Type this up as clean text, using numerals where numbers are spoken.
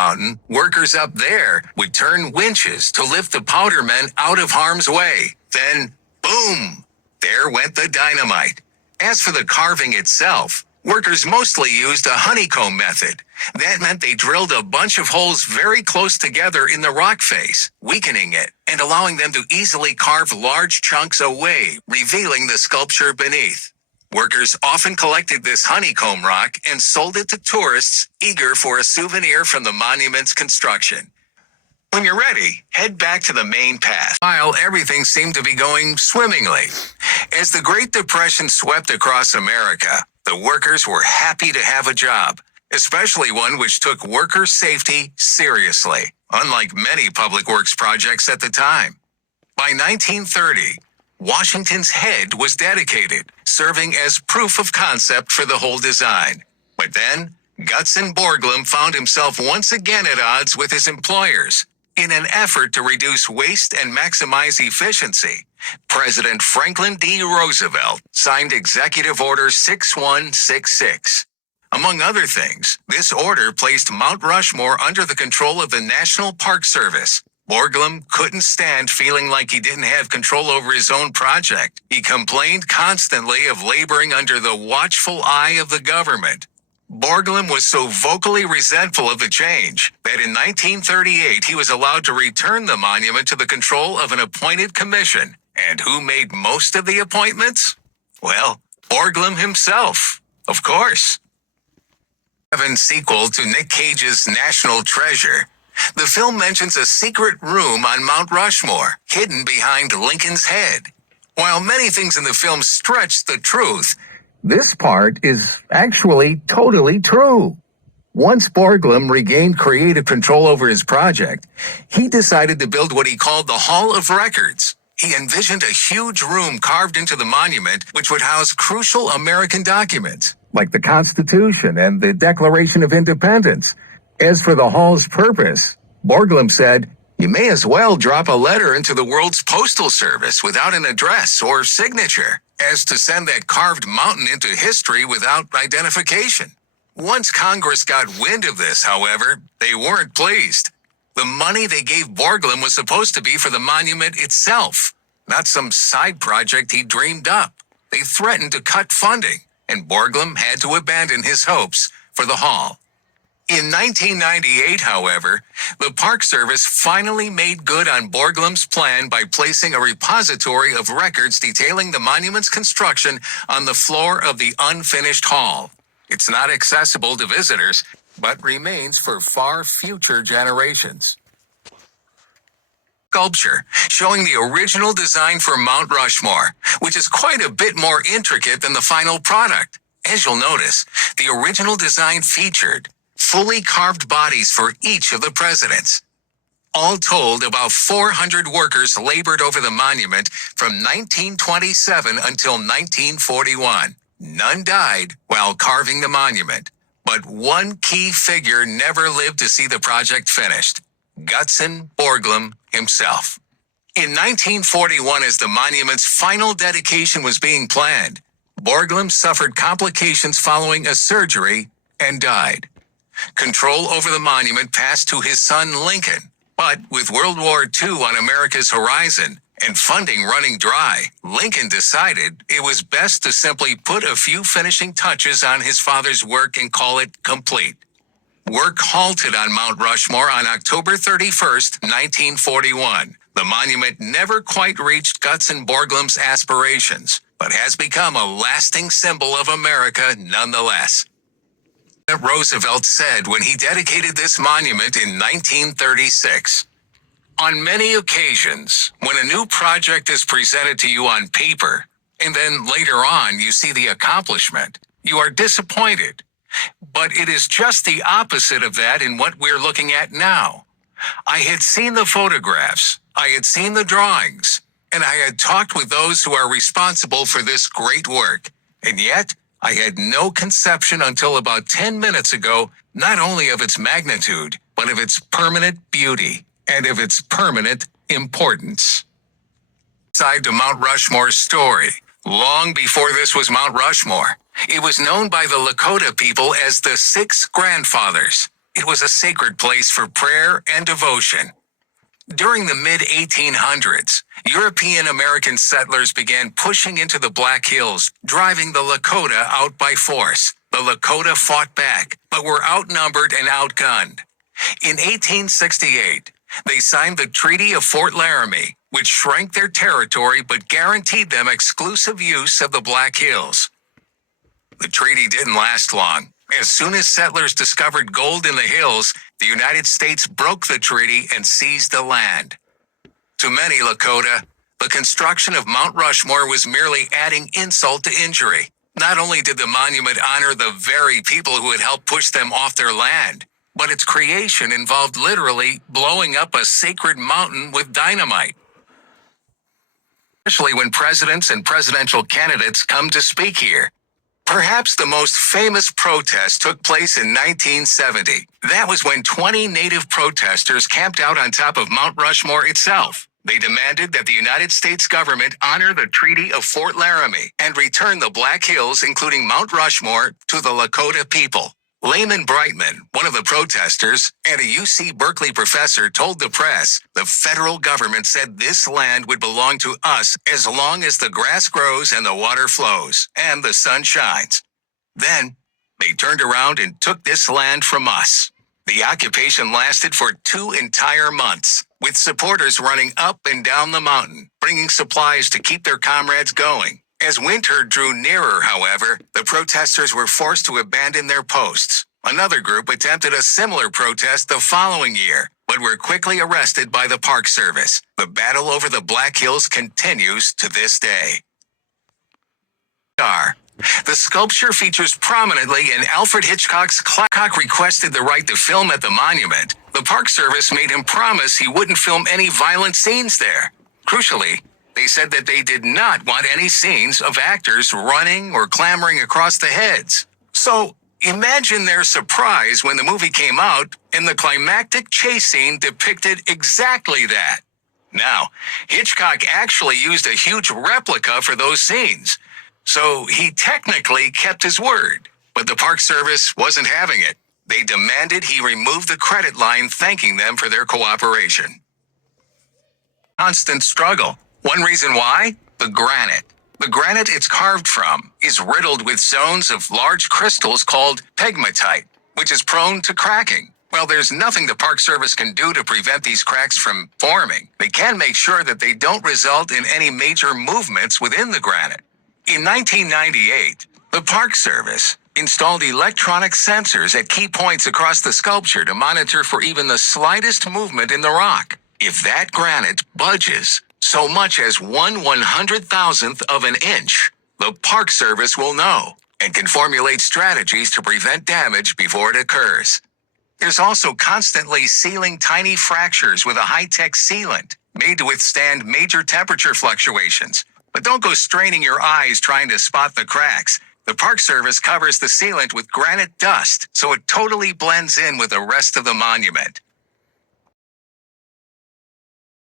mountain, workers up there would turn winches to lift the powder men out of harm's way. Then, boom, there went the dynamite. As for the carving itself, workers mostly used a honeycomb method. That meant they drilled a bunch of holes very close together in the rock face, weakening it and allowing them to easily carve large chunks away, revealing the sculpture beneath. Workers often collected this honeycomb rock and sold it to tourists eager for a souvenir from the monument's construction. When you're ready, head back to the main path. While everything seemed to be going swimmingly. As the Great Depression swept across America, the workers were happy to have a job, especially one which took worker safety seriously, unlike many public works projects at the time. By 1930, Washington's head was dedicated, serving as proof of concept for the whole design. But then, Gutzon Borglum found himself once again at odds with his employers. In an effort to reduce waste and maximize efficiency, President Franklin D. Roosevelt signed Executive Order 6166. Among other things, this order placed Mount Rushmore under the control of the National Park Service. Borglum couldn't stand feeling like he didn't have control over his own project. He complained constantly of laboring under the watchful eye of the government. Borglum was so vocally resentful of the change that in 1938 he was allowed to return the monument to the control of an appointed commission. And who made most of the appointments? Well, Borglum himself, of course. Sequel to Nick Cage's National Treasure. The film mentions a secret room on Mount Rushmore, hidden behind Lincoln's head. While many things in the film stretch the truth, this part is actually totally true. Once Borglum regained creative control over his project, he decided to build what he called the Hall of Records. He envisioned a huge room carved into the monument which would house crucial American documents, like the Constitution and the Declaration of Independence. As for the hall's purpose, Borglum said, "You may as well drop a letter into the world's postal service without an address or signature, as to send that carved mountain into history without identification." Once Congress got wind of this, however, they weren't pleased. The money they gave Borglum was supposed to be for the monument itself, not some side project he dreamed up. They threatened to cut funding, and Borglum had to abandon his hopes for the hall. In 1998, however, the Park Service finally made good on Borglum's plan by placing a repository of records detailing the monument's construction on the floor of the unfinished hall. It's not accessible to visitors, but remains for far future generations. Sculpture showing the original design for Mount Rushmore, which is quite a bit more intricate than the final product. As you'll notice, the original design featured fully carved bodies for each of the presidents. All told, about 400 workers labored over the monument from 1927 until 1941. None died while carving the monument, but one key figure never lived to see the project finished: Gutzon Borglum himself. In 1941, as the monument's final dedication was being planned, Borglum suffered complications following a surgery and died. Control over the monument passed to his son Lincoln, but with World War II on America's horizon and funding running dry, Lincoln decided it was best to simply put a few finishing touches on his father's work and call it complete. Work halted on Mount Rushmore on October 31st, 1941. The monument never quite reached Gutzon Borglum's aspirations, but has become a lasting symbol of America nonetheless. Roosevelt said when he dedicated this monument in 1936, "On many occasions, when a new project is presented to you on paper, and then later on you see the accomplishment, you are disappointed. But it is just the opposite of that in what we're looking at now. I had seen the photographs, I had seen the drawings, and I had talked with those who are responsible for this great work, and yet I had no conception until about 10 minutes ago, not only of its magnitude, but of its permanent beauty and of its permanent importance." Side to Mount Rushmore's story. Long before this was Mount Rushmore, it was known by the Lakota people as the Six Grandfathers. It was a sacred place for prayer and devotion. During the mid-1800s, European American settlers began pushing into the Black Hills, driving the Lakota out by force. The Lakota fought back, but were outnumbered and outgunned. In 1868, they signed the Treaty of Fort Laramie, which shrank their territory but guaranteed them exclusive use of the Black Hills. The treaty didn't last long. As soon as settlers discovered gold in the hills, the United States broke the treaty and seized the land. To many Lakota, the construction of Mount Rushmore was merely adding insult to injury. Not only did the monument honor the very people who had helped push them off their land, but its creation involved literally blowing up a sacred mountain with dynamite. Especially when presidents and presidential candidates come to speak here. Perhaps the most famous protest took place in 1970. That was when 20 Native protesters camped out on top of Mount Rushmore itself. They demanded that the United States government honor the Treaty of Fort Laramie and return the Black Hills, including Mount Rushmore, to the Lakota people. Layman Brightman, one of the protesters, and a UC Berkeley professor told the press, the federal government said this land would belong to us as long as the grass grows and the water flows and the sun shines. Then, they turned around and took this land from us. The occupation lasted for 2 entire months, with supporters running up and down the mountain, bringing supplies to keep their comrades going. As winter drew nearer, however, the protesters were forced to abandon their posts. Another group attempted a similar protest the following year, but were quickly arrested by the Park Service. The battle over the Black Hills continues to this day. The sculpture features prominently in Alfred Hitchcock's Hitchcock requested the right to film at the monument. The Park Service made him promise he wouldn't film any violent scenes there. Crucially, they said that they did not want any scenes of actors running or clambering across the heads. So, imagine their surprise when the movie came out and the climactic chase scene depicted exactly that. Now, Hitchcock actually used a huge replica for those scenes, so he technically kept his word. But the Park Service wasn't having it. They demanded he remove the credit line thanking them for their cooperation. Constant struggle. One reason why? The granite. The granite it's carved from is riddled with zones of large crystals called pegmatite, which is prone to cracking. Well, there's nothing the Park Service can do to prevent these cracks from forming. They can make sure that they don't result in any major movements within the granite. In 1998, the Park Service installed electronic sensors at key points across the sculpture to monitor for even the slightest movement in the rock. If that granite budges so much as 1/100,000th of an inch, the Park Service will know and can formulate strategies to prevent damage before it occurs. There's also constantly sealing tiny fractures with a high-tech sealant made to withstand major temperature fluctuations. But don't go straining your eyes trying to spot the cracks. The Park Service covers the sealant with granite dust so it totally blends in with the rest of the monument.